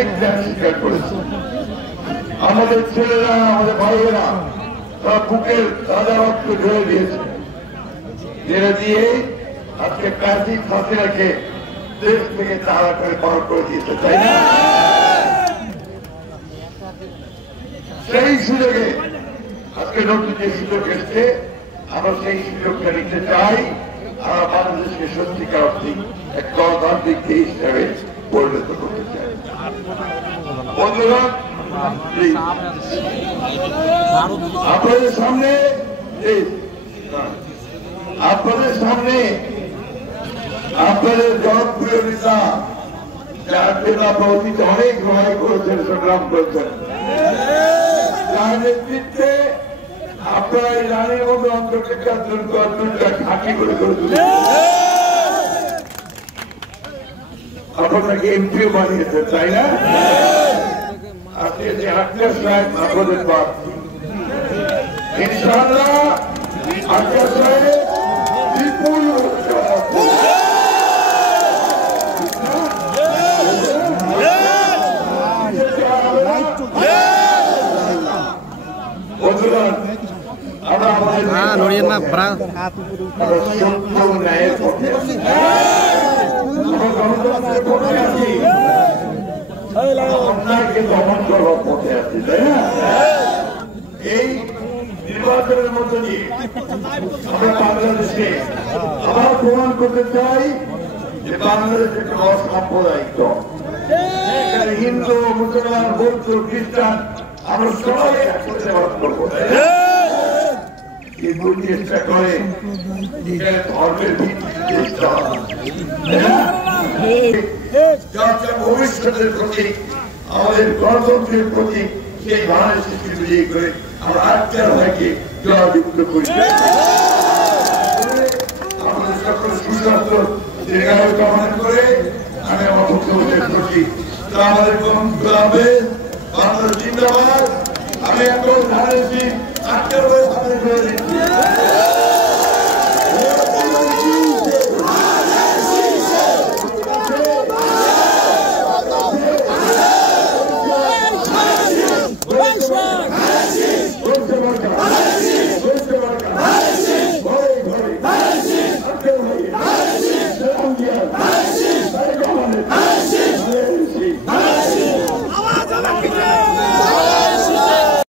অনেক ত্যাগ স্বীকার করেছে। আমাদের ছেলেরা, আমাদের ভাইয়েরা তারা বুকের তাজা রক্ত ঢেলে দিয়েছে, ঢেলে দিয়ে আজকে কাজী ফাঁসি রেখে দেশ থেকে তারা করে পার করে দিয়েছে, তাই না? সেই সুযোগে আজকে নতুন যে সুযোগ এসছে, আমরা সেই সুযোগটা নিতে চাই। আমরা বাংলাদেশকে সত্যিকার অর্থে এক গণতান্ত্রিক দেশ হিসাবে পরিণত করতে চাই। বন্ধুরা, আপনাদের সামনে আপনাদের জনপ্রিয় নেতা, যার নেতা অতীতে অনেক লড়াই করেছেন, সংগ্রাম করেছেন, তার নেতৃত্বে আপনারা এই রানের মধ্যে অন্তর্টা ঘাঁটি করে তুলে আপনাকে এমপিও বানিয়েছেন, তাই না? আজকে যে আকাশ সাহেব আপনাদের প্রার্থী, ইনশাআল্লাহ আকাশ সাহেব বিপুল দমন করবার পথে আছি, তাই না? এই নির্বাচনের মধ্যে দিয়ে আমরা বাংলাদেশে আবার প্রমাণ করতে চাই যে বাংলাদেশ একটা অসাম্প্রদায়িক দল। এখানে হিন্দু, মুসলমান, বৌদ্ধ, খ্রিস্টান আমরা সবাই একসাথে বাস করবো। কিন্তু চেষ্টা করে ধর্মের ভিত্তিতে ভবিষ্যতের প্রতি, আমাদের গণতন্ত্রের প্রতি সেই বাংলাদেশের বিজয়ী করে আমরা আত্মার ভাইকে জয়যুক্ত করি। আমাদের সকল সুস্বাস্থ্য দীর্ঘায়ু কামনা করে আমি আমার বক্তব্য শেষ করছি। আমাদের বাংলাদেশ জিন্দাবাদ। আমি এখন ধানের আত্মার ভাই করে দিচ্ছি।